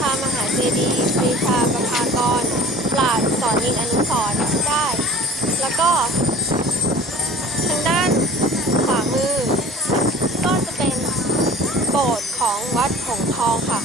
คามหาเจดีย์ปรีชาประภากรปราดสอนยิงอนุสร์ได้ แล้วก็ทางด้านขวามือ ก็จะเป็นโบสถ์ของวัดหงทองค่ะ